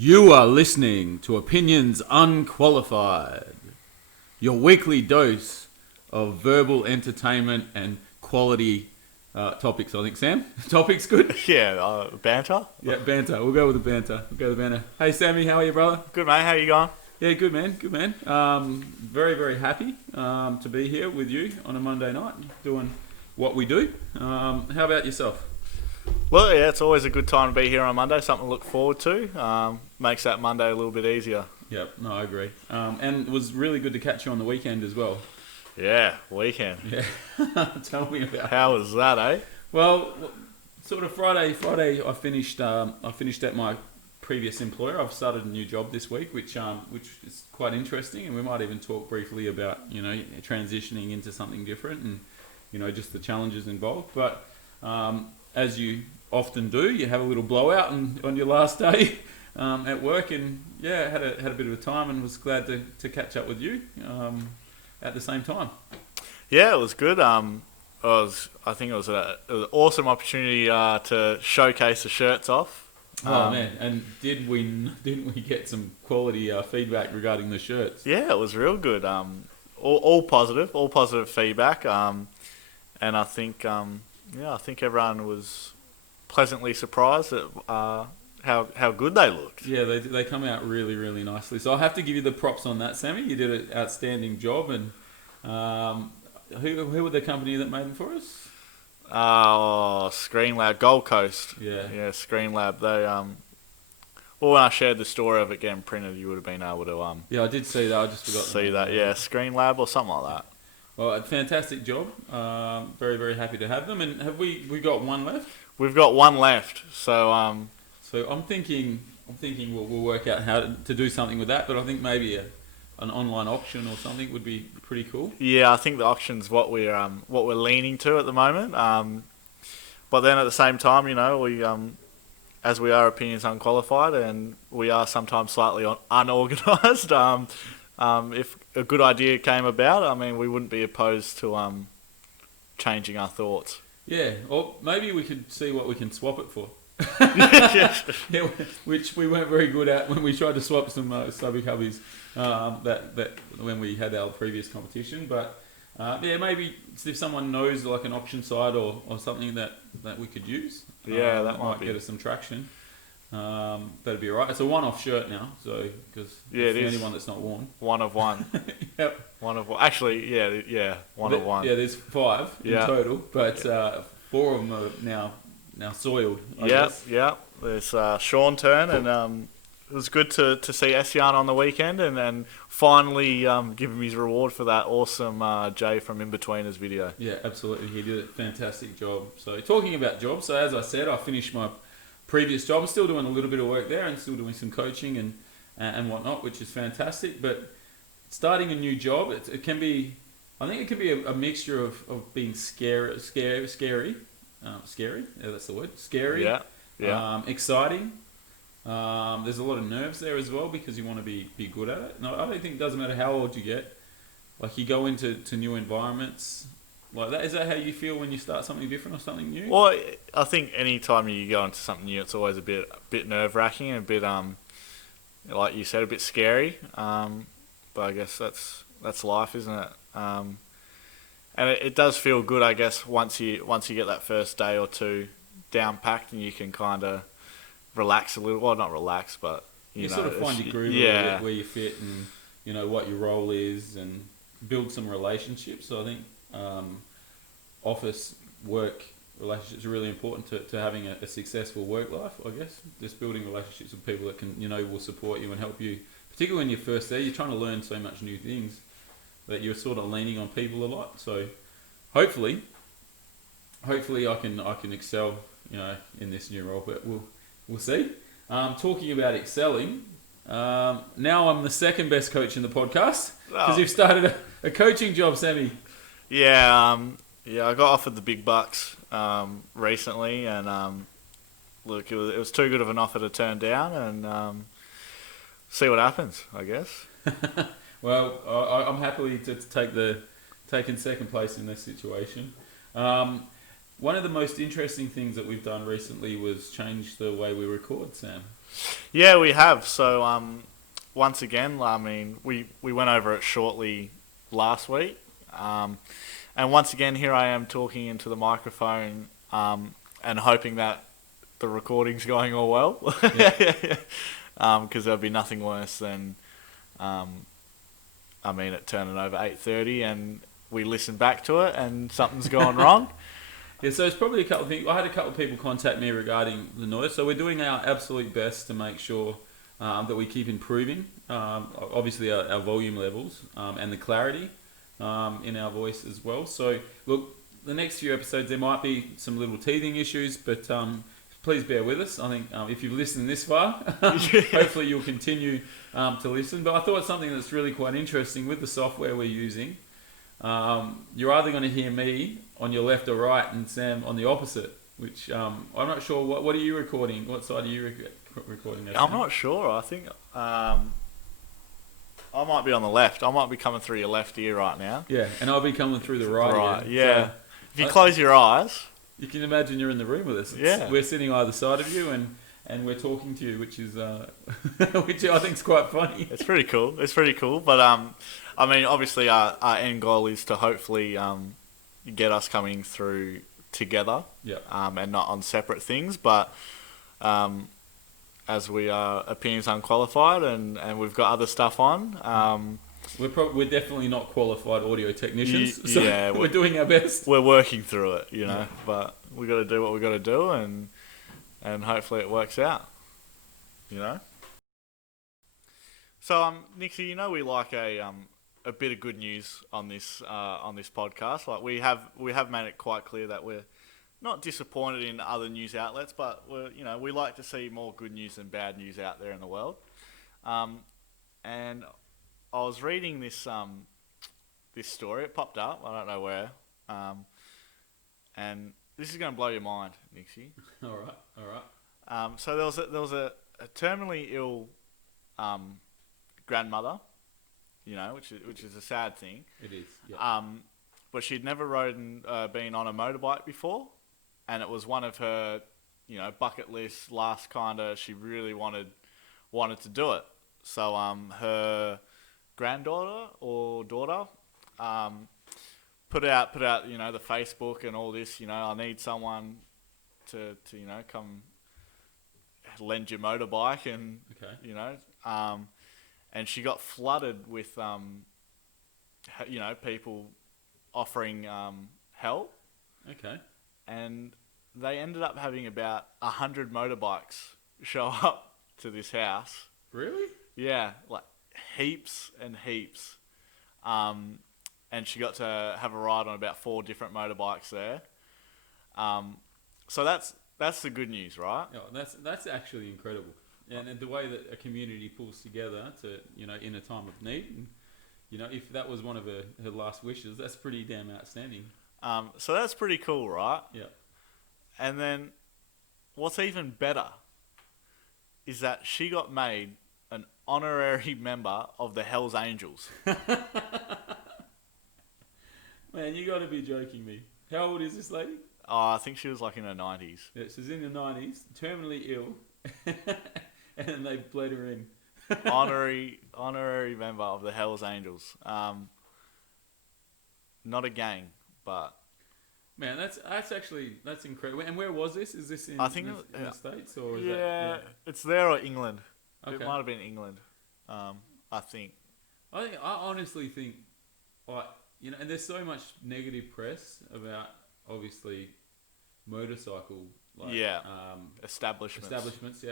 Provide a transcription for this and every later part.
You are listening to Opinions Unqualified, your weekly dose of verbal entertainment and quality topics, I think, Sam. Topics good? Yeah, banter. Yeah, banter. We'll go with the banter. Hey, Sammy, how are you, brother? Good, mate. How you going? Yeah, good, man. Good, man. Very, very happy to be here with you on a Monday night doing what we do. How about yourself? Well, yeah, it's always a good time to be here on Monday. Something to look forward to. Makes that Monday a little bit easier. Yep, no, I agree. And it was really good to catch you on the weekend as well. Yeah, weekend. Yeah, tell me about How was that, eh? Well, sort of Friday. I finished at my previous employer. I've started a new job this week, which is quite interesting, and we might even talk briefly about transitioning into something different and just the challenges involved. But as you often do, you have a little blowout on your last day at work, and yeah, had a bit of a time, and was glad to catch up with you at the same time. Yeah, it was good. I think it was an awesome opportunity to showcase the shirts off. Oh man! And didn't we get some quality feedback regarding the shirts? Yeah, it was real good. All positive feedback. And I think everyone was pleasantly surprised at how good they looked. Yeah, they come out really, really nicely. So I have to give you the props on that, Sammy. You did an outstanding job. And who were the company that made them for us? Screen Lab, Gold Coast. Yeah, Screen Lab. They well, when I shared the story of it getting printed, you would have been able to yeah, I did see that. I just forgot. See that? Yeah, Screen Lab or something like that. Well, a fantastic job. Very, very happy to have them. And have we got one left? We've got one left. So So I'm thinking we'll work out how to do something with that. But I think maybe an online auction or something would be pretty cool. Yeah, I think the auction's what we're leaning to at the moment. But then at the same time, we as we are Opinions Unqualified, and we are sometimes slightly unorganised. If a good idea came about, I mean, we wouldn't be opposed to changing our thoughts. Yeah, or maybe we could see what we can swap it for. Yeah, which we weren't very good at when we tried to swap some stubby cubbies that when we had our previous competition. But yeah, maybe if someone knows like an auction site or something that we could use, yeah, that might get us some traction. That'd be alright. It's a one-off shirt now, so because it's the only one that's not worn. One of one. Yep. One of one. Actually, yeah, one of one. Yeah, there's 5 in total, but 4 of them are now soiled. Yeah. There's Sean's turn, and it was good to see Essian on the weekend, and then finally give him his reward for that awesome Jay from In Betweeners video. Yeah, absolutely. He did a fantastic job. So talking about jobs, so as I said, I finished my previous job. I'm still doing a little bit of work there and still doing some coaching and whatnot, which is fantastic. But starting a new job, it can be, I think it can be a mixture of being scary. Scary. Yeah, that's the word. Scary. Yeah. Exciting. There's a lot of nerves there as well because you want to be good at it. No, I don't think it doesn't matter how old you get. Like you go into new environments like that. Is that how you feel when you start something different or something new? Well, I think any time you go into something new, it's always a bit nerve wracking and a bit like you said, a bit scary. But I guess that's life, isn't it? And it does feel good, I guess, once you get that first day or two down packed and you can kind of relax a little. Well, not relax, but you sort of find your groove, where you fit, and what your role is, and build some relationships. So I think office work relationships are really important to having a successful work life. I guess just building relationships with people that can will support you and help you, particularly when you're first there. You're trying to learn so much new things that you're sort of leaning on people a lot. So hopefully I can excel in this new role, but we'll see. Talking about excelling, now I'm the second best coach in the podcast because you've started a coaching job, Sammy. Yeah, I got offered the big bucks recently, and look, it was too good of an offer to turn down, and see what happens, I guess. Well, I'm happily to take taking second place in this situation. one of the most interesting things that we've done recently was change the way we record, Sam. Yeah, we have. So, once again, I mean, we went over it shortly last week. And once again, here I am talking into the microphone and hoping that the recording's going all well. Because there'll be nothing worse than, it turning over 8:30 and we listen back to it and something's gone wrong. Yeah, so it's probably a couple of things. I had a couple of people contact me regarding the noise. So we're doing our absolute best to make sure that we keep improving, obviously our volume levels and the clarity in our voice as well. So look, the next few episodes there might be some little teething issues, but please bear with us. I think if you've listened this far, hopefully you'll continue to listen. But I thought something that's really quite interesting with the software we're using. You're either going to hear me on your left or right and Sam on the opposite, which I'm not sure. What are you recording? What side are you recording there, I'm Sam? not sure. I think I might be on the left. I might be coming through your left ear right now. Yeah, and I'll be coming through the right. Right, ear. yeah. So, if you close your eyes... You can imagine you're in the room with us. We're sitting either side of you and we're talking to you, which is which I think is quite funny. It's pretty cool. But obviously our end goal is to hopefully get us coming through together. Yeah. And not on separate things. But as we are opinions unqualified and we've got other stuff on. We're definitely not qualified audio technicians, so yeah, we're doing our best. We're working through it, Yeah. but we got to do what we got to do, and hopefully it works out, So, Nixie, we like a bit of good news on this podcast. Like we have made it quite clear that we're not disappointed in other news outlets, but we like to see more good news than bad news out there in the world, and I was reading this story. It popped up. I don't know where. And this is going to blow your mind, Nixie. All right. So there was a terminally ill grandmother, which is a sad thing. It is. Yeah. But she'd never been on a motorbike before, and it was one of her, bucket list last she really wanted to do it. So her granddaughter or daughter put out the Facebook and all this, I need someone to come lend your motorbike and and she got flooded with people offering help. Okay. And they ended up having about 100 motorbikes show up to this house. Really? Yeah, like heaps and heaps. And she got to have a ride on about 4 different motorbikes there. So that's the good news, right? Yeah, that's actually incredible. And the way that a community pulls together to, in a time of need, and, if that was one of her last wishes, that's pretty damn outstanding. So that's pretty cool, right? Yeah. And then what's even better is that she got made an honorary member of the Hells Angels. Man, you got to be joking me. How old is this lady? Oh, I think she was like in her 90s. Yeah, she's in her 90s, terminally ill, and they bled her in. honorary member of the Hells Angels. Not a gang, but... Man, that's incredible. And where was this? Is this in, I think in the States? Or is it's there or England. Okay. It might have been England, I think. I honestly think, and there's so much negative press about, obviously, motorcycle establishments,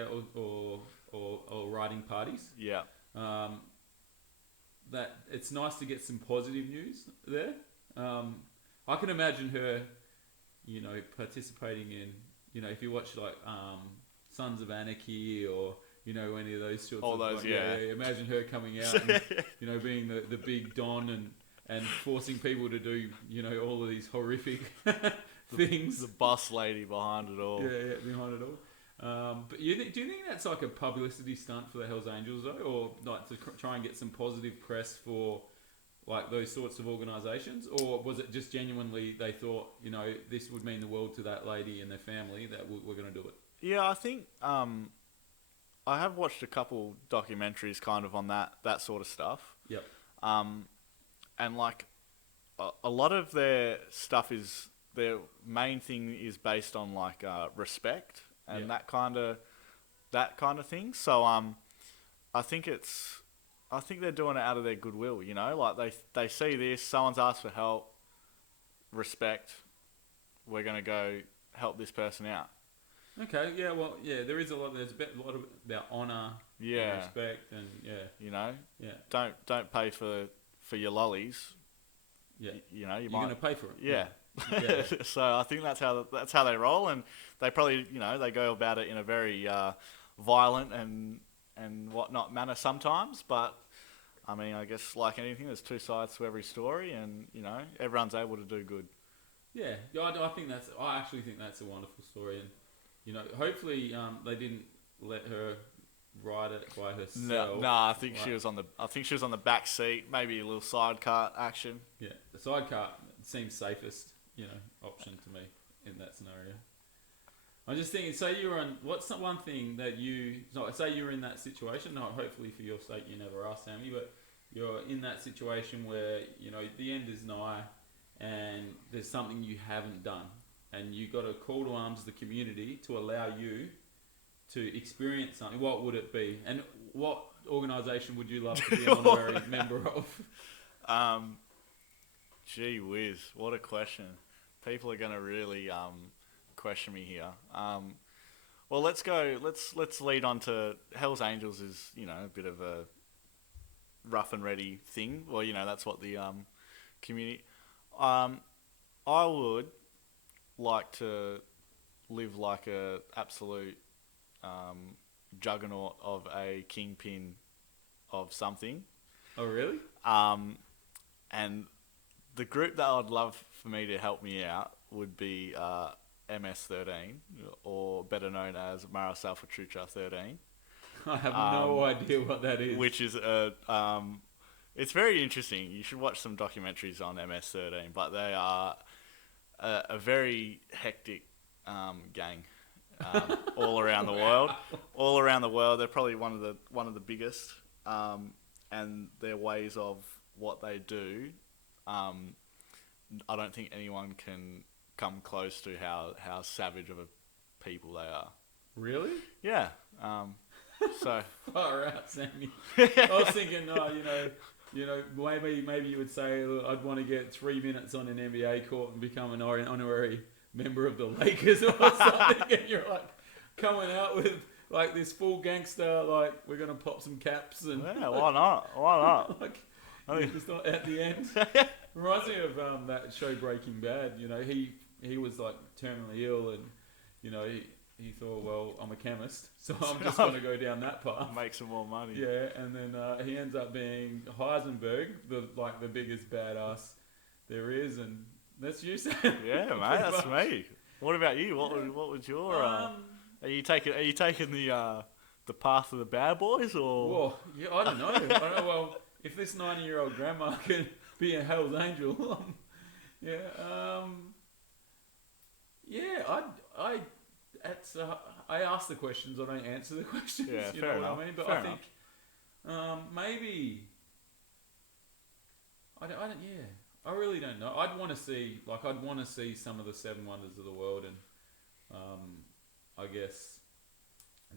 or riding parties. Yeah. That it's nice to get some positive news there. I can imagine her, participating in, if you watch like Sons of Anarchy or any of those sorts all of those, yeah. Imagine her coming out and being the big don and forcing people to do all of these horrific things. The boss lady behind it all. Yeah, behind it all. But do you think that's like a publicity stunt for the Hells Angels though, or like to try and get some positive press for like those sorts of organisations, or was it just genuinely they thought, this would mean the world to that lady and their family that we're going to do it? Yeah, I think I have watched a couple documentaries kind of on that sort of stuff. Yep. And like a lot of their stuff is their main thing is based on like respect and that kind of thing. So I think they're doing it out of their goodwill. Like they see this, someone's asked for help, respect. We're gonna go help this person out. Okay. Yeah. Well. Yeah. There is a lot. There's a lot about honour. Yeah. And respect and yeah. Yeah. Don't pay for your lollies. Yeah. You You're might. going to pay for it. Yeah. Yeah. So I think that's how they roll, and they probably they go about it in a very violent and whatnot manner sometimes. But I mean, I guess like anything, there's two sides to every story, and everyone's able to do good. Yeah. I actually think that's a wonderful story, and hopefully they didn't let her ride it by herself. No, I think she was on the back seat, maybe a little sidecar action. Yeah, the sidecar seems safest, option to me in that scenario. I'm just thinking, say you're on, what's the one thing that say you're in that situation, no, hopefully for your sake you never are, Sammy, but you're in that situation where, the end is nigh and there's something you haven't done and you got to call to arms the community to allow you to experience something. What would it be? And what organisation would you love to be an honorary member of? Gee whiz, what a question. People are going to really question me here. Well, let's go. Let's lead on to Hell's Angels is a bit of a rough and ready thing. Well, that's what the community. I would like to live like a absolute juggernaut of a kingpin of something. Oh, really? And the group that I'd love for me to help me out would be MS13, or better known as Mara Salvatrucha 13. I have no idea what that is. Which is it's very interesting. You should watch some documentaries on MS13, but they are a very hectic gang. All around the world, they're probably one of the biggest, and their ways of what they do, I don't think anyone can come close to how savage of a people they are. Really? Yeah. So far out, Sammy. I was thinking, maybe you would say I'd want to get 3 minutes on an NBA court and become an honorary member of the Lakers or something, and you're like coming out with like this full gangster, like we're gonna pop some caps and yeah, why not? Like, just not at the end. Reminds me of that show Breaking Bad. He was like terminally ill, and he thought, well, I'm a chemist, so I'm just gonna go down that path, make some more money. Yeah, and then he ends up being Heisenberg, the biggest badass there is, and that's you, Sam. Yeah, mate, that's me. What about you? What was your? Are you taking the path of the bad boys, or? Well, yeah, I don't know. Well, if this 90-year-old grandma can be a Hell's Angel, I ask the questions. I don't answer the questions. Yeah, you fair know enough. what I mean? But fair I think maybe I don't. Yeah. I really don't know. I'd want to see some of the seven wonders of the world, and I guess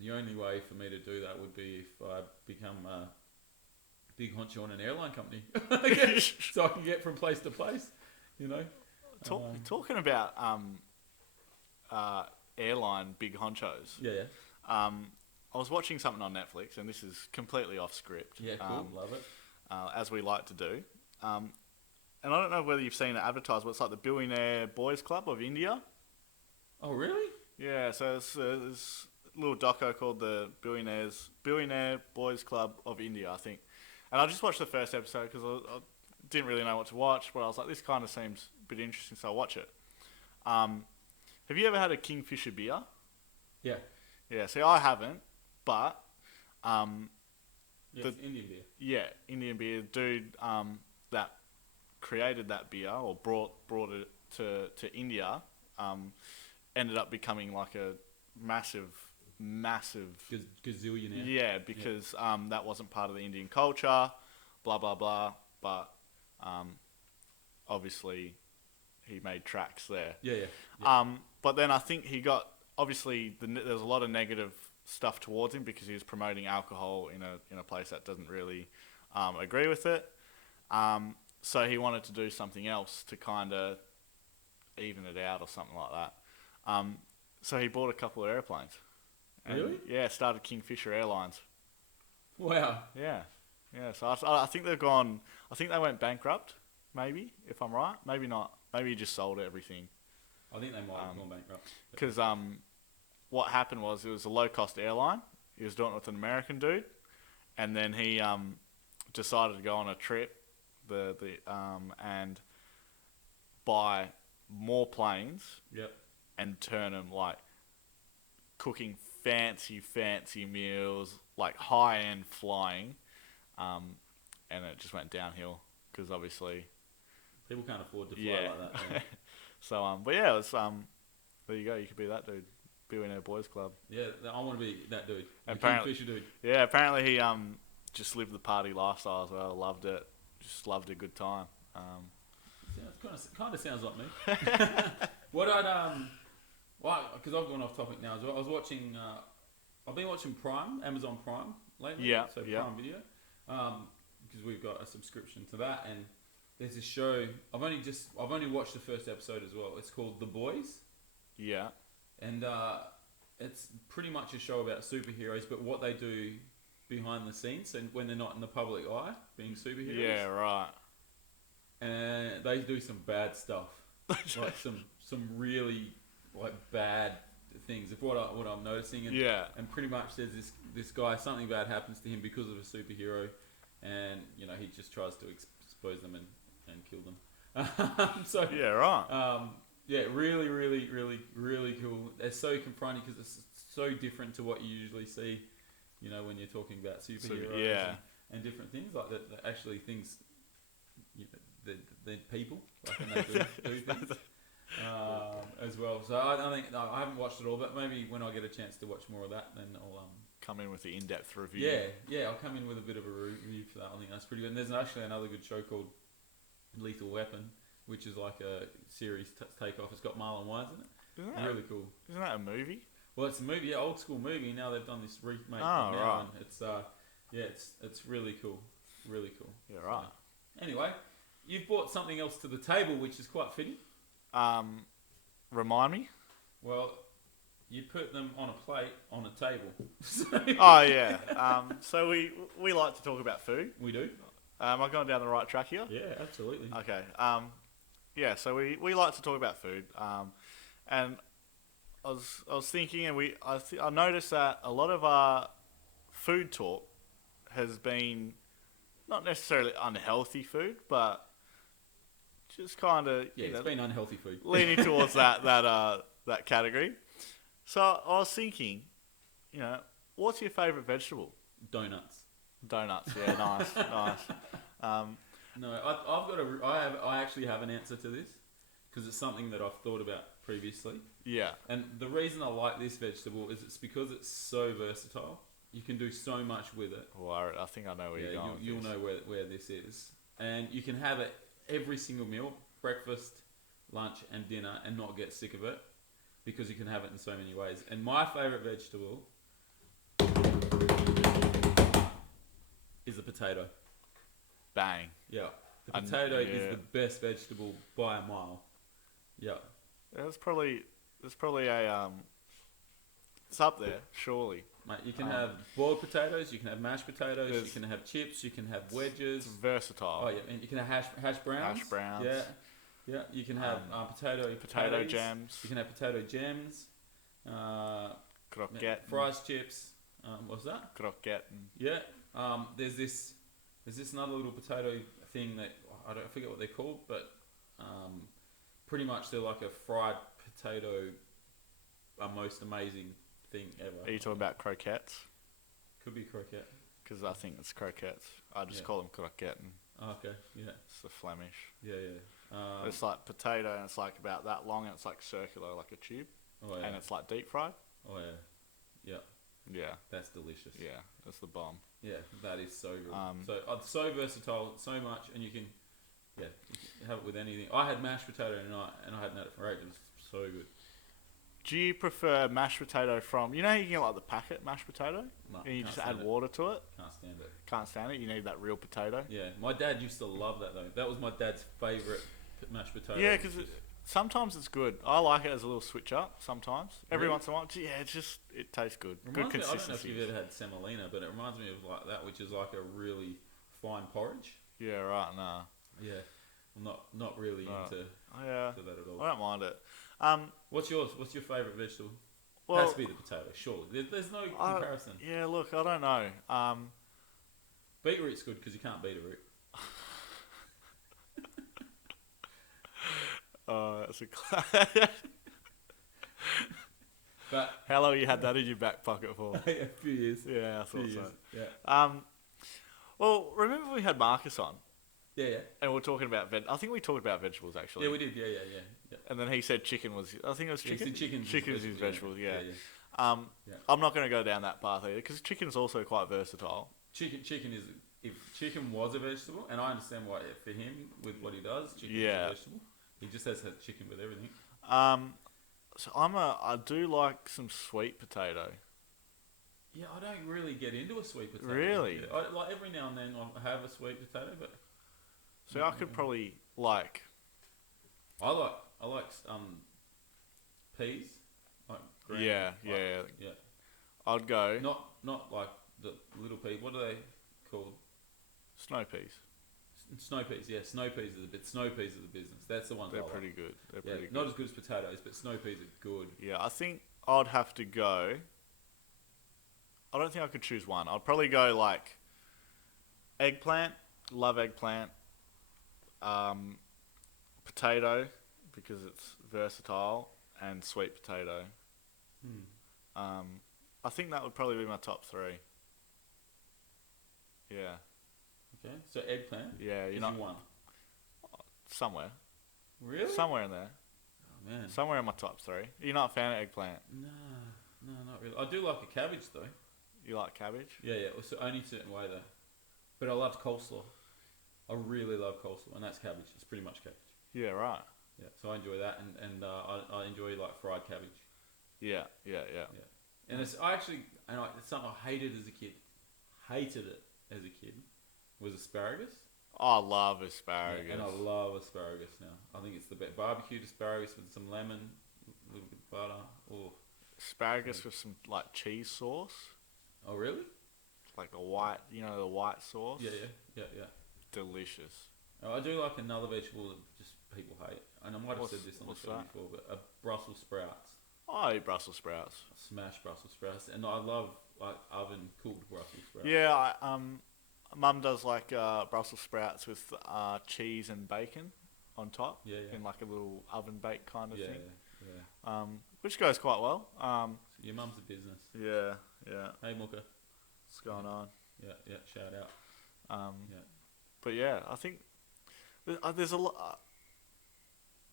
the only way for me to do that would be if I become a big honcho on an airline company, so I can get from place to place. Talking about airline big honchos. Yeah. I was watching something on Netflix, and this is completely off script. Yeah, cool. Love it. As we like to do. And I don't know whether you've seen it advertised, but it's like the Billionaire Boys Club of India. Oh, really? Yeah, so there's a little doco called the Billionaire Boys Club of India, I think. And I just watched the first episode because I didn't really know what to watch, but I was like, this kind of seems a bit interesting, so I'll watch it. Have you ever had a Kingfisher beer? Yeah. Yeah, see, I haven't, but... it's Indian beer. Yeah, Indian beer. Dude, that created that beer or brought it to India, ended up becoming like a massive Gazillionaire. yeah, because that wasn't part of the Indian culture, blah blah blah. But obviously he made tracks there. Yeah. But then I think he got obviously there was a lot of negative stuff towards him because he was promoting alcohol in a place that doesn't really agree with it. So he wanted to do something else to kind of even it out or something like that. So he bought a couple of airplanes. Really? Yeah, started Kingfisher Airlines. Wow. Yeah. So I think they've gone. I think they went bankrupt. Maybe, if I'm right. Maybe not. Maybe he just sold everything. I think they might have gone bankrupt. Because what happened was it was a low cost airline. He was doing it with an American dude, and then he decided to go on a trip, and buy more planes. Yep. And turn them like cooking fancy meals, like high end flying, and it just went downhill because obviously people can't afford to fly like that. Yeah. So but yeah, it was there you go. You could be that dude, Billionaire Boys Club. Yeah, I want to be that dude. Apparently, Kingfisher dude. Yeah, apparently he just lived the party lifestyle as well. Loved it. Just loved a good time. Kind of sounds like me. Because I've gone off topic now as well. I was watching. I've been watching Amazon Prime lately. Yeah. So Prime Video, because we've got a subscription to that, and there's this show. I've only watched the first episode as well. It's called The Boys. Yeah. And it's pretty much a show about superheroes, but what they do behind the scenes and when they're not in the public eye, being superheroes. Yeah, right. And they do some bad stuff, like some really like bad things. If what I'm noticing, and pretty much there's this guy, something bad happens to him because of a superhero, and he just tries to expose them and kill them. So yeah, right. Yeah, really cool. They're so confronting because it's so different to what you usually see, when you're talking about superheroes and different things like that. Actually, things, they're people, like, and they do things as well. So I think I haven't watched it all, but maybe when I get a chance to watch more of that, then I'll come in with the in-depth review. Yeah, I'll come in with a bit of a review for that. I think that's pretty good. And there's actually another good show called Lethal Weapon, which is like a series takeoff. It's got Marlon Wayans in it. Really cool. Isn't that a movie? Well, it's a movie, old school movie. Now they've done this remake. Right. And it's really cool. Really cool. Yeah, right. So, anyway, you've brought something else to the table, which is quite fitting. Remind me? Well, you put them on a plate on a table. Oh, yeah. So we like to talk about food. We do. Am I going down the right track here? Yeah, absolutely. Okay. Yeah, so we like to talk about food. And I was thinking, and I noticed that a lot of our food talk has been not necessarily unhealthy food, but just kind of it's been unhealthy food, leaning towards that category. So I was thinking, what's your favourite vegetable? Donuts. Donuts, yeah, nice. No, I actually have an answer to this because it's something that I've thought about previously. Yeah. And the reason I like this vegetable is it's because it's so versatile. You can do so much with it. Well, I think I know where you're going. You'll know where this is, and you can have it every single meal, breakfast, lunch, and dinner, and not get sick of it because you can have it in so many ways. And my favourite vegetable is the potato. Bang. Yeah. The potato is the best vegetable by a mile. Yeah. There's probably a it's up there, surely. Mate, you can have boiled potatoes, you can have mashed potatoes, you can have chips, you can have wedges. It's versatile. Oh yeah, and you can have hash browns. Hash browns. Yeah. You can have potato patties. Jams. You can have potato jams. Croquette. Fries, chips. What's that? Croquette. Yeah. There's this another little potato thing that I forget what they're called, but pretty much they're like a fried potato, most amazing thing ever. Are you talking about croquettes? Could be croquette. Because I think it's croquettes. I just call them croquette. Oh, okay. Yeah. It's the Flemish. Yeah. Yeah. It's like potato, and it's like about that long, and it's like circular, like a tube, Oh yeah. and it's like deep fried. Oh yeah. Yeah. Yeah, That's delicious. yeah, that's the bomb. Yeah, that is so good. Um, So versatile, so much, and you can have it with anything. I had mashed potato tonight, and I hadn't had it for ages. It's so good. Do you prefer mashed potato from? You know, how you can get like the packet mashed potato, No, and you can't just add stand it. water to it. Can't stand it. Can't stand it. You need that real potato. Yeah, my dad used to love that though. That was my dad's favourite mashed potato. Yeah, because sometimes it's good. I like it as a little switch up. Sometimes, every Really? once in a while, it tastes good. Reminds Good me, I don't know if consistency. you've ever had semolina, but it reminds me of like that, which is like a really fine porridge. Yeah, right. Nah. Yeah, I'm not really into Yeah, to that at all. I don't mind it. What's yours? What's your favourite vegetable? Well, Has to be the potato, surely. There's no comparison. Yeah, look, I don't know. Beetroot's good because you can't beat a root. That's a. But How long you had that in your back pocket for? a few years. Yeah, I few thought years. so. Yeah. Well, remember we had Marcus on, Yeah. and we were talking about I think we talked about vegetables actually. Yeah, we did. Yeah. And then he said chicken was. I think it was Yeah, he chicken. said chicken's Chicken's his vegetable, vegetables. Yeah. Yeah. I'm not going to go down that path either because chicken's also quite versatile. Chicken is, if chicken was a vegetable, and I understand why for him with what he does, chicken is Yeah. a vegetable. He just has had chicken with everything. So I do like some sweet potato. Yeah, I don't really get into a sweet potato. Really? Yeah, like every now and then I have a sweet potato, but So I could probably like. I like peas, like green. Yeah. Yeah. I'd go Not like the little pea. What are they called? snow peas. Snow peas. Yeah, snow peas are the business. That's the ones They're I like. pretty good. They're Yeah, pretty good. not as good as potatoes, but snow peas are good. Yeah, I think I'd have to go. I don't think I could choose one. I'd probably go like eggplant. Love eggplant. Potato because it's versatile, and sweet potato. I think that would probably be my top three. Yeah. Okay, so eggplant. Yeah, you're is not your one. somewhere. Really? Somewhere in there. Oh man. Somewhere in my top three. You're not a fan of eggplant. No, not really. I do like a cabbage though. You like cabbage? Yeah. So only a certain way though. But I love coleslaw. I really love coleslaw, and that's cabbage. It's pretty much cabbage. Yeah, right. Yeah, so I enjoy that, and I enjoy like fried cabbage. Yeah. And it's something I hated as a kid. Hated it as a kid. Was asparagus. I love asparagus. Yeah, and I love asparagus now. I think it's the best. Barbecued asparagus with some lemon, a little bit of butter. Oh. Asparagus with some like cheese sauce, Oh really? like the white, the white sauce. Yeah. Delicious. Oh, I do like another vegetable that just people hate, and I might have said this on the What's show that? before, but Brussels sprouts. I eat Brussels sprouts. I smash Brussels sprouts, and I love like oven cooked Brussels sprouts. Yeah, Mum does like Brussels sprouts with cheese and bacon on top. Yeah. In like a little oven bake kind of Yeah. thing. Which goes quite well. So your mum's a business. Yeah. Hey Mooka. What's going on? Yeah. Shout out. Yeah. But yeah, I think there's a lot.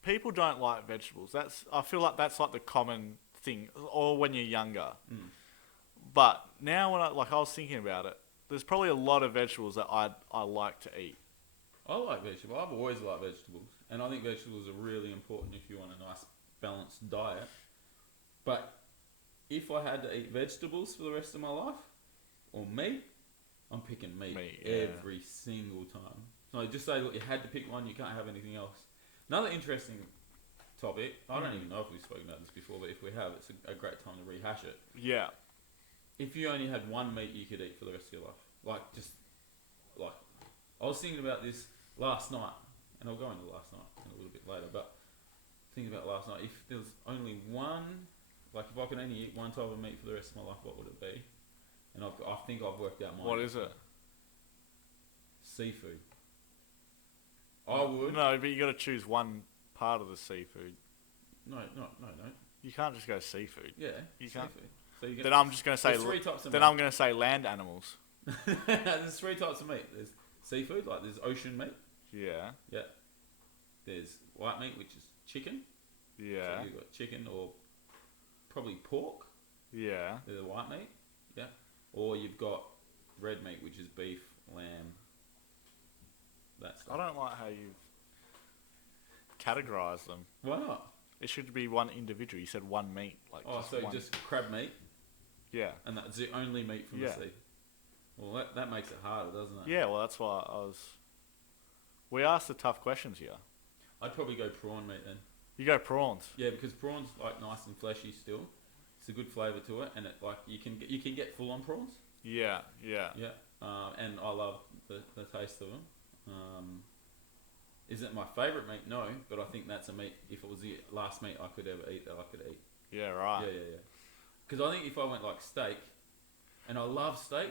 People don't like vegetables. I feel like that's like the common thing, or when you're younger. But now when I was thinking about it, there's probably a lot of vegetables that I like to eat. I like vegetables. I've always liked vegetables, and I think vegetables are really important if you want a nice balanced diet. But if I had to eat vegetables for the rest of my life, or meat, I'm picking meat, every single time. So just say, look, you had to pick one, you can't have anything else. Another interesting topic, I don't even know if we've spoken about this before, but if we have, it's a great time to rehash it. Yeah. If you only had one meat you could eat for the rest of your life, I was thinking about this last night, and I'll go into last night a little bit later, but thinking about last night, if there was only one, like if I could only eat one type of meat for the rest of my life, what would it be? And I think I've worked out mine. What is it? Seafood. I would. No, but you got to choose one part of the seafood. No. You can't just go seafood. Yeah, You can't. seafood. So you get Then I'm just going to say. there's three types of Then meat. I'm going to say land animals. There's three types of meat. There's seafood, like there's ocean meat. Yeah. Yeah. There's white meat, which is chicken. Yeah. So you've got chicken or probably pork. Yeah. They're the white meat. Yeah. Or you've got red meat, which is beef, lamb, that stuff. I don't like how you've categorised them. Why not? It should be one individual. You said one meat. Like Oh, just so one. just crab meat, Yeah. and that's the only meat from Yeah. the sea. Well, that makes it harder, doesn't it? Yeah, well, that's why I was... We asked the tough questions here. I'd probably go prawn meat then. You go prawns. Yeah, because prawn's like nice and fleshy still. It's a good flavour to it, and it like you can get full on prawns. Yeah, yeah. Yeah, and I love the taste of them. Is it my favourite meat? No, but I think that's a meat. If it was the last meat I could ever eat, that I could eat. Yeah, right. Yeah. Because I think if I went like steak, and I love steak,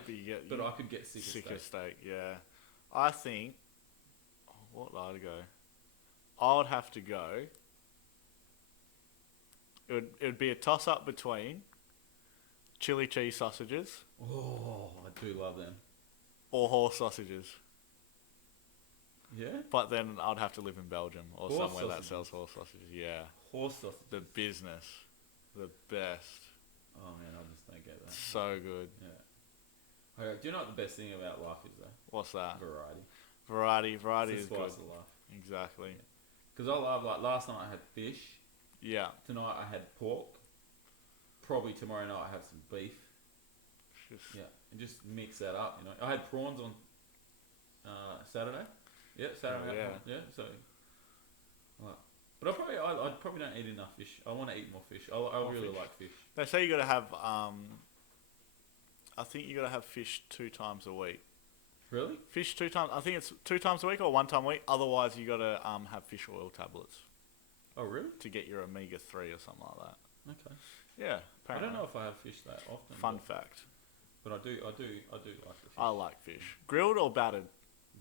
but I could get sick of steak. Yeah. I think... What would I go? I would have to go... It would be a toss-up between chili cheese sausages Oh, I do love them. or horse sausages. Yeah? But then I'd have to live in Belgium or Horse somewhere that sausages. sells horse sausages. Yeah. Horse sausage. The business. The best. Oh man, I just don't get that. So good. Yeah. Okay, do you know what the best thing about life is though? What's that? Variety. Variety It's is the good. spice of life. Exactly. Because I love, like last night I had fish. Yeah. Tonight I had pork. Probably tomorrow night I have some beef. Just, Yeah, and just mix that up. You know, I had prawns on Saturday. Yeah, Saturday. Oh, yeah. Yeah. So, like, but I probably don't eat enough fish. I want to eat more fish. I More really fish. like fish. They say you got to have. I think you got to have fish 2 times a week. Really? Fish 2 times. I think it's 2 times a week or 1 time a week. Otherwise, you got to have fish oil tablets Oh, really? to get your omega-3 or something like that. Okay. Yeah. I Apparently. don't know if I have fish that often. Fun fact. But I do like the fish. I like fish. Grilled or battered?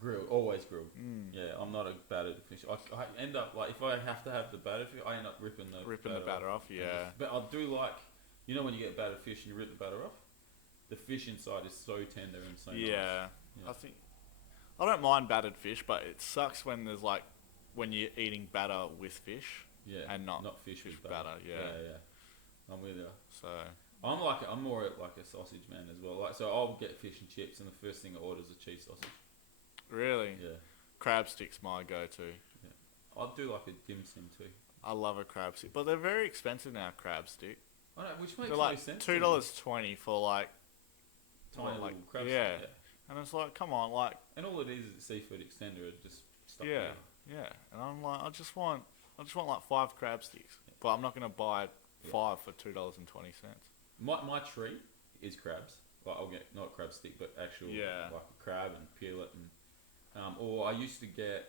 Grilled, always grilled. Mm. Yeah, I'm not a battered fish. I end up like if I have to have the battered fish, I end up ripping the batter off. Yeah. But I do like, you know, when you get battered fish and you rip the batter off, the fish inside is so tender and so nice. Yeah. Yeah. I think I don't mind battered fish, but it sucks when there's like when you're eating batter with fish. Yeah, And not fish with batter. Yeah. I'm with you. So I'm more like a sausage man as well. Like, so I'll get fish and chips, and the first thing I order is a cheese sausage. really, Yeah, crab stick's my go-to. I'll do like a dim sum too. I love a crab stick, but they're very expensive now. Crab stick. I know, which makes They're no like sense. $2.20 for like Tiny like little crab yeah. stick, And it's like, come on, like And all it is a seafood extender, just stuff yeah, there. yeah. And I'm like, I just want like 5 crab sticks, but I'm not gonna buy 5 for $2.20. My treat is crabs. Like I'll get not a crab stick, but actual like a crab and peel it, and or I used to get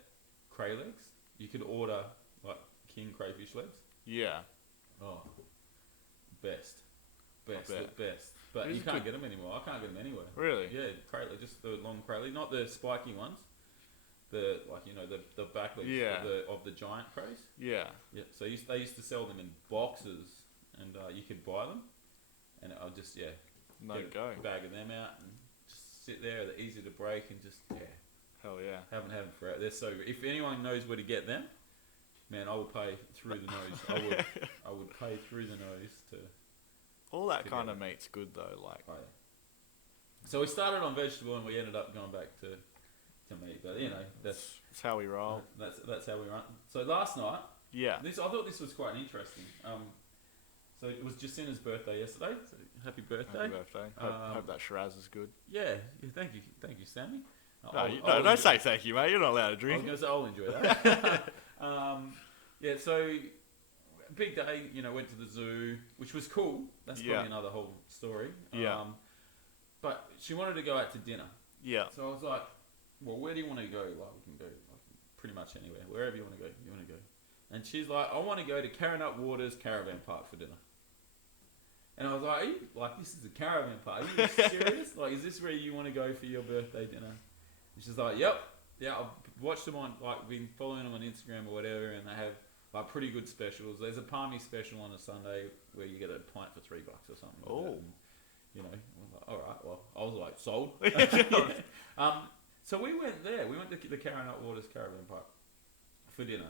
cray legs. You could order like king crayfish legs. Yeah. Oh, best, bet. the best. But It you is can't good. get them anymore. I can't get them anywhere. Really? Yeah, cray leg, just the long cray leg, not the spiky ones. The like the back legs of the giant crays. Yeah. Yeah, so they used to sell them in boxes, and you could buy them, and I'll just get a bag of them out and just sit there. They're easy to break and just Hell yeah. haven't had them forever. They're so good. If anyone knows where to get them, man, I would pay through the nose. I would pay through the nose to. All that to kind get of it. meat's good though. Like Oh, yeah. So we started on vegetable and we ended up going back to meat, but you know that's how we roll. that's how we run. So last night. Yeah. I thought this was quite interesting. So it was Jacinta's birthday yesterday. So happy birthday! Happy birthday. Hope that Shiraz is good. Yeah, thank you, Sammy. No, don't say thank you, mate. You're not allowed to I was drink. going to say I'll enjoy that. Yeah, so big day. You know, went to the zoo, which was cool. That's probably another whole story. Yeah. But she wanted to go out to dinner. Yeah. So I was like, well, where do you want to go? Like, we can go pretty much anywhere. Wherever you want to go, you want to go. And she's like, I want to go to Carrinup Waters Caravan Park for dinner. And I was like, are you, like, this is a caravan park. Are you serious? Like, is this where you want to go for your birthday dinner? And she's like, yep. Yeah, I've watched them on, like, been following them on Instagram or whatever, and they have, like, pretty good specials. There's a palmy special on a Sunday where you get a pint for $3 or something. Oh. And, you know, I was like, all right, well, I was like, sold. So we went there. We went to the Carronut Waters Caravan Park for dinner.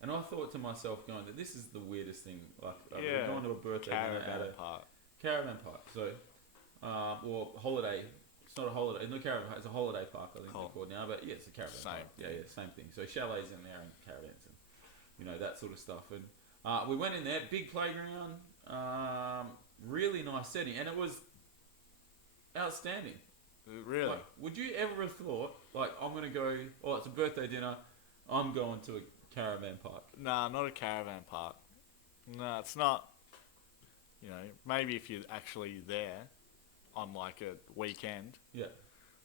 And I thought to myself, going, that this is the weirdest thing. Like, we're going to a birthday dinner at Caravan a park. caravan park. So, or holiday. It's not a holiday. No caravan park. It's a holiday park, I think they're called now. But yeah, it's a caravan park. Yeah, same thing. So chalets in there and caravans and, that sort of stuff. And we went in there, big playground, really nice setting. And it was outstanding. Really? Like, would you ever have thought, like, I'm going to go, it's a birthday dinner, I'm going to a caravan park? Nah, not a caravan park. No, it's not. Maybe if you're actually there on like a weekend. Yeah.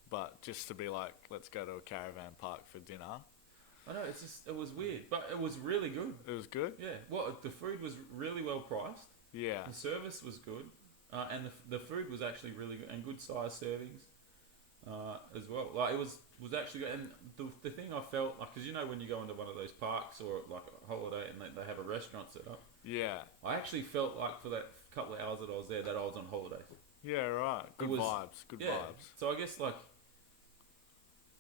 But just to be like, let's go to a caravan park for dinner. I know, it was weird, but it was really good. It was good? Yeah. Well, the food was really well priced. Yeah. The service was good. And the food was actually really good and good size servings. As well, like it was actually good. And the thing I felt like, because when you go into one of those parks or like a holiday and they have a restaurant set up, yeah, I actually felt like for that couple of hours that I was there that I was on holiday. Yeah, right. Good vibes. So I guess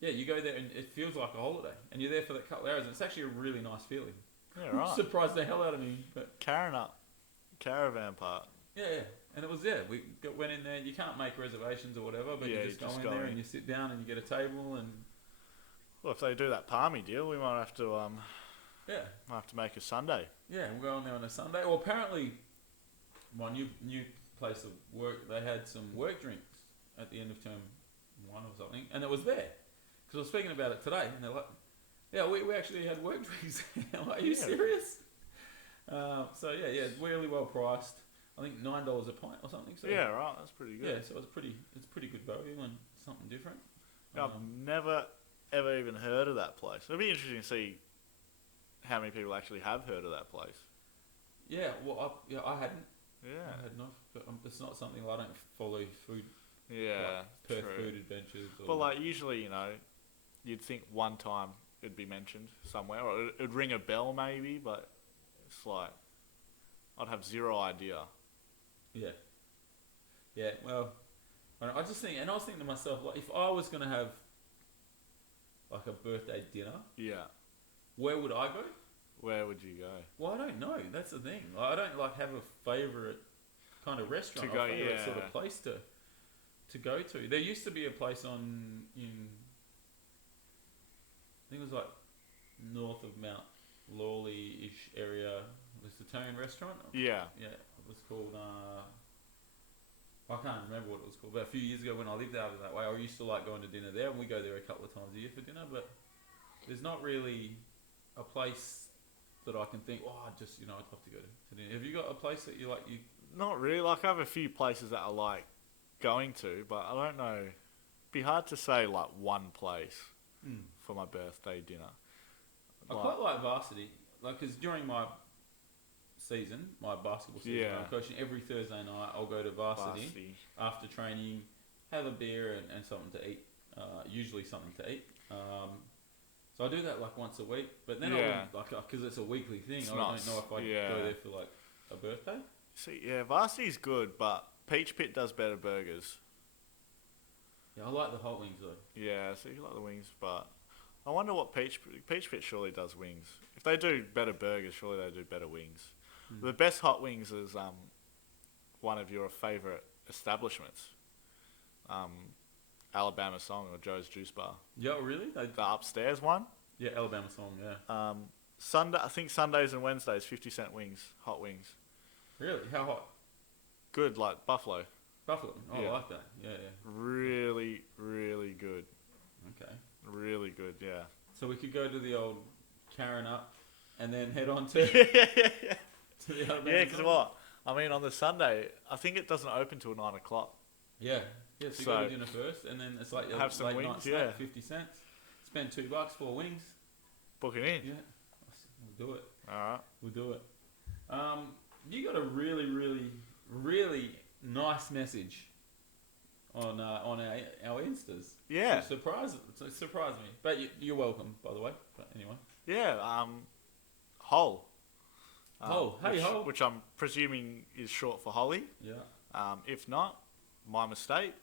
you go there and it feels like a holiday, and you're there for that couple of hours, and it's actually a really nice feeling. Yeah, right. Surprised the hell out of me. But Caravan park. Yeah. And it was, we went in there. You can't make reservations or whatever, but you just go in there and you sit down and you get a table and... Well, if they do that Palmy deal, we might have to might have to make a Sunday. Yeah, we'll go in there on a Sunday. Well, apparently, my new place of work, they had some work drinks at the end of term 1 or something, and it was there. Because I was speaking about it today, and they're like, yeah, we actually had work drinks. I'm like, are you serious? It's really well priced. I think $9 a pint or something. So yeah, right. That's pretty good. Yeah, so it's pretty good value and something different. I've never ever even heard of that place. It'd be interesting to see how many people actually have heard of that place. Yeah, well, I hadn't. Yeah, I had not. But it's not something I don't follow food. Yeah, like Perth Food Adventures. But like usually, you'd think one time it'd be mentioned somewhere, or it'd ring a bell maybe, but it's like I'd have zero idea. Yeah. Yeah, well, I just think, and I was thinking to myself, like, if I was going to have, like, a birthday dinner, where would I go? Where would you go? Well, I don't know. That's the thing. Like, I don't, like, have a favourite kind of restaurant, or favourite sort of place to go to. There used to be a place in, I think it was, like, north of Mount Lawley-ish area. It was the Italian restaurant. Yeah. Yeah, it was called, I can't remember what it was called, but a few years ago when I lived out that way, I used to like going to dinner there, and we go there a couple of times a year for dinner, but there's not really a place that I can think, I'd love to go to dinner. Have you got a place that you like? Not really. Like, I have a few places that I like going to, but I don't know. It'd be hard to say, like, one place for my birthday dinner. I quite like Varsity, like, because during my basketball season, I'm coaching every Thursday night. I'll go to Varsity after training, have a beer and something to eat. Usually something to eat. So I do that like once a week. But then because it's a weekly thing, I don't know if I go there for like a birthday. See, Varsity's good, but Peach Pit does better burgers. Yeah, I like the hot wings though. Yeah, so you like the wings, but I wonder what Peach Pit surely does wings. If they do better burgers, surely they do better wings. The best hot wings is one of your favourite establishments, Alabama Song or Joe's Juice Bar. Yeah, really? The upstairs one? Yeah, Alabama Song, yeah. I think Sundays and Wednesdays, 50-cent wings, hot wings. Really? How hot? Good, like buffalo. Buffalo? Oh, yeah. I like that. Yeah. Really, really good. Okay. Really good, yeah. So we could go to the old Karen Up and then head on to... to the Alabama because what? I mean, on the Sunday, I think it doesn't open till 9 o'clock. Yeah. Yeah, so you go to dinner first, and then it's like have some late wings, night snack, 50 cents. Spend $2 for wings. Book it in. Yeah. We'll do it. Alright. We'll do it. You got a really, really, really nice message on our Instas. Yeah. It surprised me. But you're welcome, by the way. But anyway. Yeah, Hole. Hey, Hole. Which I'm presuming is short for Holly. Yeah. If not, my mistake.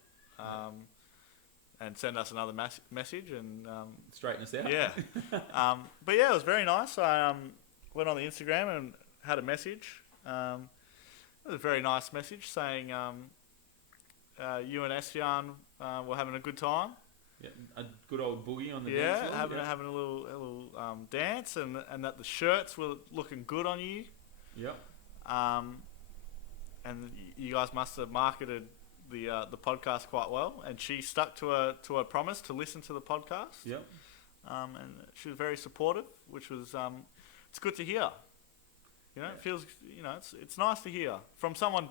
and send us another message and Straighten us out. yeah. But yeah, it was very nice. I went on the Instagram and had a message. It was a very nice message saying you and Estian were having a good time. Yeah, a good old boogie on the dance floor. Having a little dance, and that the shirts were looking good on you. Yep. And you guys must have marketed the podcast quite well. And she stuck to her promise to listen to the podcast. Yep. And she was very supportive, which was it's good to hear. It feels it's nice to hear from someone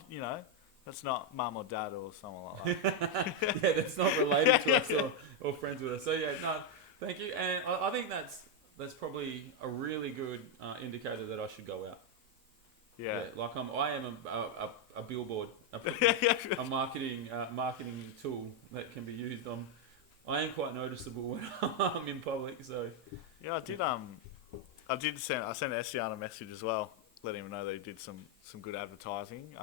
that's not mum or dad or someone like that. Yeah, that's not related to us or friends with us. So yeah, no, thank you. And I think that's probably a really good indicator that I should go out. Yeah. Like I am a billboard, a marketing tool that can be used. I am quite noticeable when I'm in public. So yeah, I sent Estian a message as well, letting him know that he did some good advertising.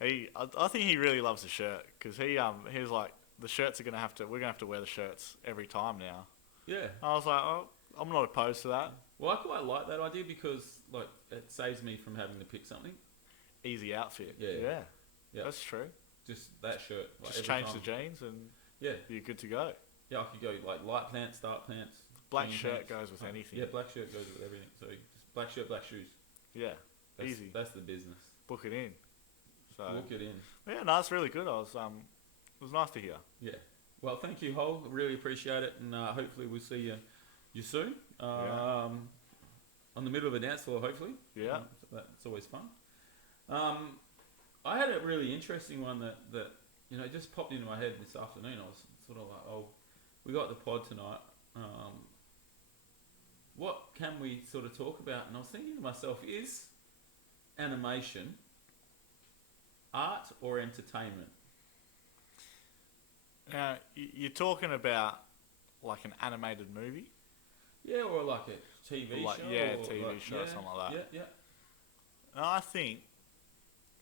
I think he really loves the shirt because he was like, the shirts we're gonna have to wear the shirts every time now. Yeah. I was like, oh, I'm not opposed to that. Well, I quite like that idea because like it saves me from having to pick something. Easy outfit. Yeah. That's true. Just that shirt. Like just change the jeans and you're good to go. Yeah, I could go like light pants, dark pants. Black shirt goes with anything. Yeah, black shirt goes with everything. So just black shirt, black shoes. Yeah, easy. That's the business. Book it in. So book it in. Yeah, no, it's really good. It was nice to hear. Yeah. Well, thank you, Hole. Really appreciate it, and hopefully we'll see you soon. On the middle of a dance floor, hopefully. Yeah. That's always fun. I had a really interesting one that just popped into my head this afternoon. I was sort of like, oh, we got the pod tonight. What can we sort of talk about? And I was thinking to myself, is animation art or entertainment? Now, you're talking about like an animated movie? Yeah, or like a TV show. Yeah, TV show, something like that. Yeah. And I think,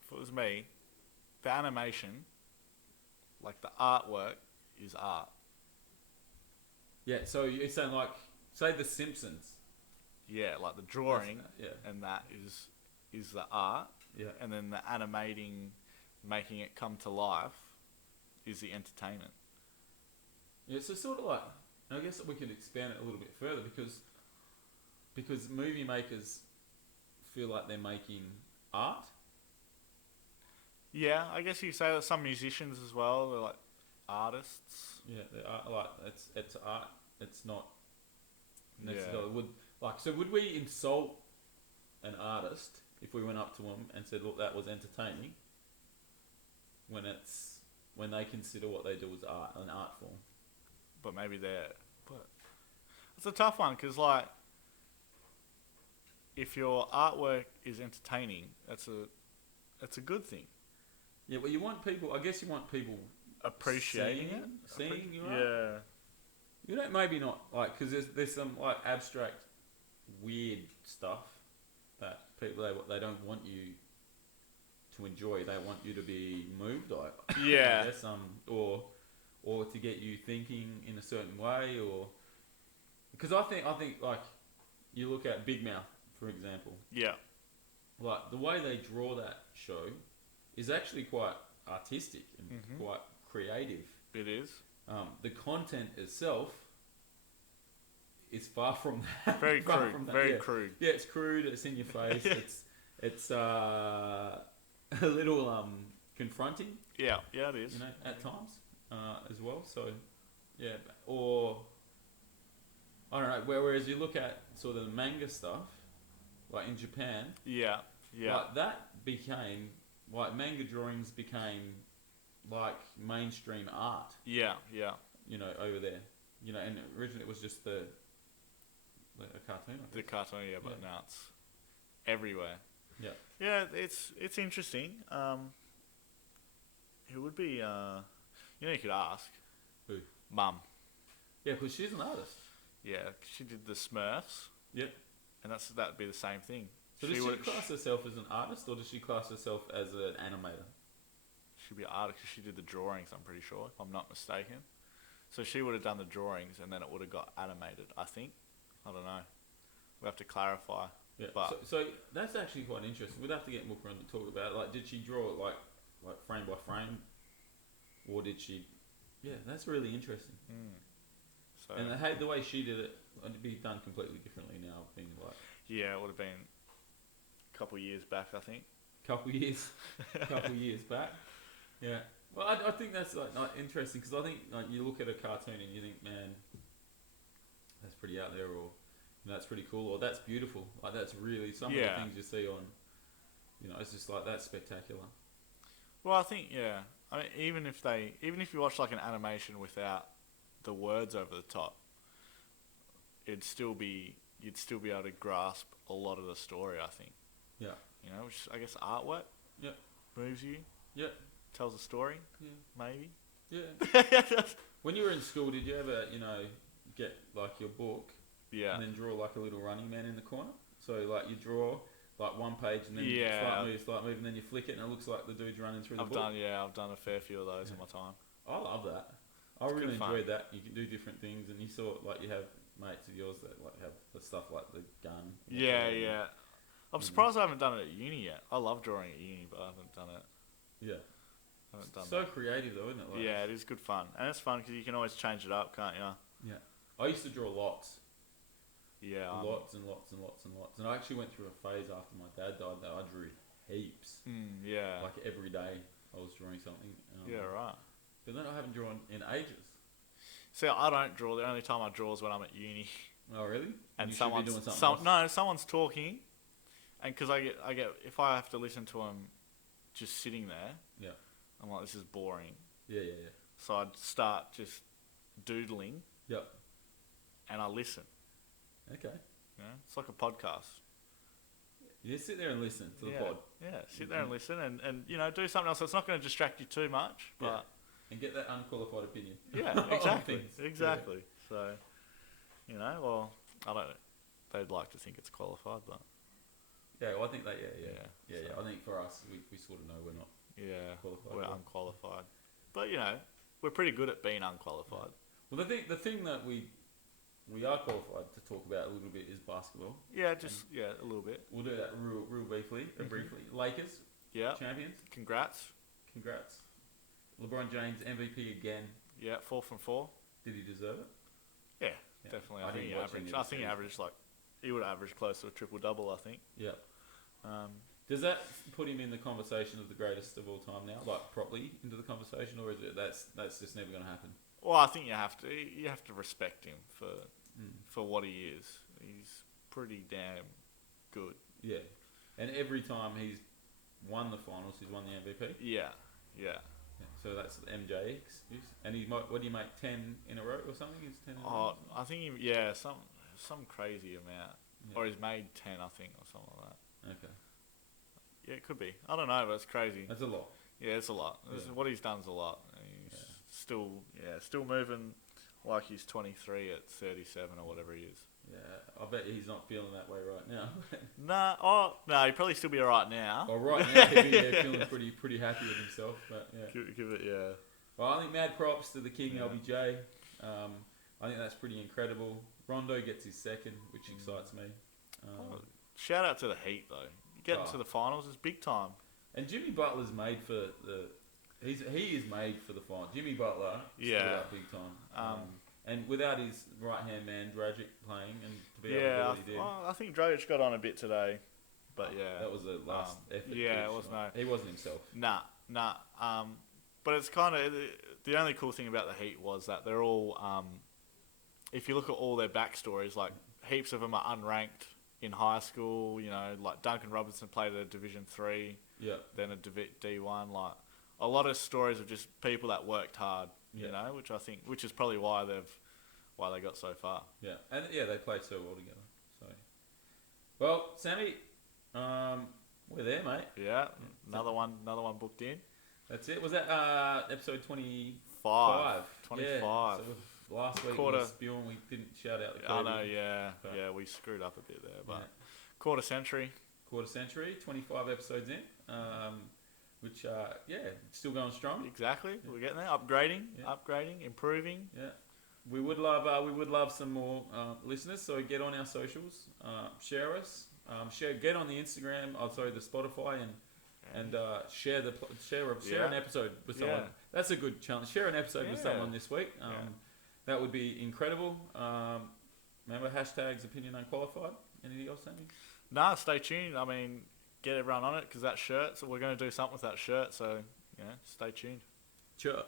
if it was me, the animation, like the artwork, is art. Yeah, so you're saying like, say The Simpsons. Yeah, like the drawing and that is the art. Yeah. And then the animating, making it come to life, is the entertainment. Yeah, so sort of like, I guess we could expand it a little bit further because movie makers feel like they're making art. Yeah, I guess you say that some musicians as well, they're like artists. Yeah, they are like it's art. It's not necessarily would we insult an artist if we went up to them and said, look, that was entertaining, when they consider what they do as art, an art form? But maybe but it's a tough one because like, if your artwork is entertaining, that's a good thing. Yeah, well, you want people appreciating seeing your art. Yeah. You don't, maybe not, like, because there's some like abstract, weird stuff that people they don't want you to enjoy. They want you to be moved by it. Yeah. I guess, or to get you thinking in a certain way, or because I think like you look at Big Mouth, for example. Yeah. Like the way they draw that show is actually quite artistic and quite creative. It is. The content itself is far from that. Very crude. Very crude. Yeah, it's crude. It's in your face. it's a little confronting. Yeah, it is. At times as well. So yeah, or I don't know. Whereas you look at sort of the manga stuff, like in Japan. Yeah. Like that became manga drawings became like mainstream art. Yeah. Over there. And originally it was just a cartoon. The cartoon, but now it's everywhere. Yeah. Yeah, it's interesting. It would be, you could ask. Who? Mum. Yeah, because she's an artist. Yeah, she did the Smurfs. Yep. And that'd be the same thing. So does she class herself as an artist, or does she class herself as an animator? She'd be an artist because she did the drawings, I'm pretty sure, if I'm not mistaken. So she would have done the drawings, and then it would have got animated. I think. I don't know. We have to clarify. Yeah. But So that's actually quite interesting. We'd have to get Mooker on to talk about it. Like, did she draw it like frame by frame, or did she? Yeah, that's really interesting. so And the way she did it, it'd be done completely differently now. Being like yeah, it would have been a couple of years back, I think. couple years back. Yeah. Well, I think that's like interesting because I think like you look at a cartoon and you think, man, that's pretty out there, or that's pretty cool, or that's beautiful. Like that's really some of the things you see on. It's just like that's spectacular. Well, I think I mean, even if you watch like an animation without the words over the top, you'd still be able to grasp a lot of the story. I think. Yeah. Which I guess artwork. Yeah. Moves you. Yeah. Tells a story. Yeah. Maybe. Yeah. When you were in school, did you ever get like your book? Yeah. And then draw like a little running man in the corner. So like you draw like one page and then you start moving, and then you flick it and it looks like the dude's running through the book. I've done a fair few of those in my time. I love that. I really enjoyed that. You can do different things, and you saw like you have mates of yours that like have the stuff like the gun. Yeah. I'm surprised I haven't done it at uni yet. I love drawing at uni, but I haven't done it. Yeah. I haven't done so creative though, isn't it? Like, yeah, it is good fun, and it's fun because you can always change it up, can't you? Yeah. I used to draw lots. Yeah. Lots and lots and lots and lots. And I actually went through a phase after my dad died that I drew heaps. Yeah. Like every day I was drawing something. Yeah, right. But then I haven't drawn in ages. See, I don't draw. The only time I draw is when I'm at uni. Oh, really? And you should be doing something else. someone's talking, and because I get if I have to listen to them just sitting there, yeah, I'm like, this is boring. Yeah. So I'd start just doodling. Yep. And I listen. Okay. Yeah, it's like a podcast. You just sit there and listen to the pod. Yeah, sit there and listen, and do something else that's not going to distract you too much, but and get that unqualified opinion. Yeah, exactly. So, well, I don't know. They'd like to think it's qualified, but yeah, well, I think that yeah. I think for us, we sort of know we're not qualified. We're unqualified, but we're pretty good at being unqualified. Well, the thing that we are qualified to talk about a little bit is basketball. Yeah, a little bit. We'll do that real briefly. Lakers, champions. Congrats. LeBron James MVP again. Yeah, 4 from 4. Did he deserve it? Yeah. Definitely. I think he averaged he would average close to a triple double. I think. Yeah. Does that put him in the conversation of the greatest of all time now, like properly into the conversation, or is it that's just never going to happen? Well, I think you have to respect him for what he is. He's pretty damn good. Yeah, and every time he's won the finals, he's won the MVP. Yeah. So that's MJ excuse. And what do you make 10 in a row or something? Is 10 in a row? I think some crazy amount, or he's made 10, I think, or something like that. Okay. Yeah, it could be. I don't know, but it's crazy. That's a lot. Yeah, it's a lot. Yeah. What he's done's a lot. He's still moving like he's 23 at 37 or whatever he is. Yeah, I bet he's not feeling that way right now. No, he'd probably still be alright now. Well, right now he'd be feeling pretty happy with himself. But yeah, give it, yeah. Well, I think mad props to the King LBJ. I think that's pretty incredible. Rondo gets his second, which excites me. Shout out to the Heat though. Getting to the finals is big time. And Jimmy Butler's made for the. He is made for the final. Jimmy Butler, up big time. And without his right hand man Dragic playing, and to be able to do what he did. I think Dragic got on a bit today, but that was the last effort. Yeah, it was no. He wasn't himself. Nah. But it's kind of the only cool thing about the Heat was that they're all. If you look at all their backstories, like heaps of them are unranked in high school. Like Duncan Robinson played at a Division 3. Yeah. Then a D1. Like a lot of stories of just people that worked hard. Which is probably why they got so far. Yeah, and they played so well together. So, well, Sammy, we're there, mate. Yeah, another one booked in. That's it. Was that episode 25? 25. Yeah, so last week we were spewing, we didn't shout out the Kobe. I know, yeah, we screwed up a bit there, but quarter century, 25 episodes in. which still going strong. Exactly. Yeah. We're getting there. Upgrading, Yeah. improving. Yeah. We would love some more listeners. So get on our socials, share us, get on the Instagram. Oh, sorry, the Spotify, and share Yeah. an episode with someone. Yeah. That's a good challenge. Share an episode with Yeah. someone this week. Yeah. That would be incredible. Remember hashtags opinion unqualified. Anything else, Sammy? Nah, stay tuned. I mean, get everyone on it because that shirt. So we're going to do something with that shirt. So, stay tuned. Sure.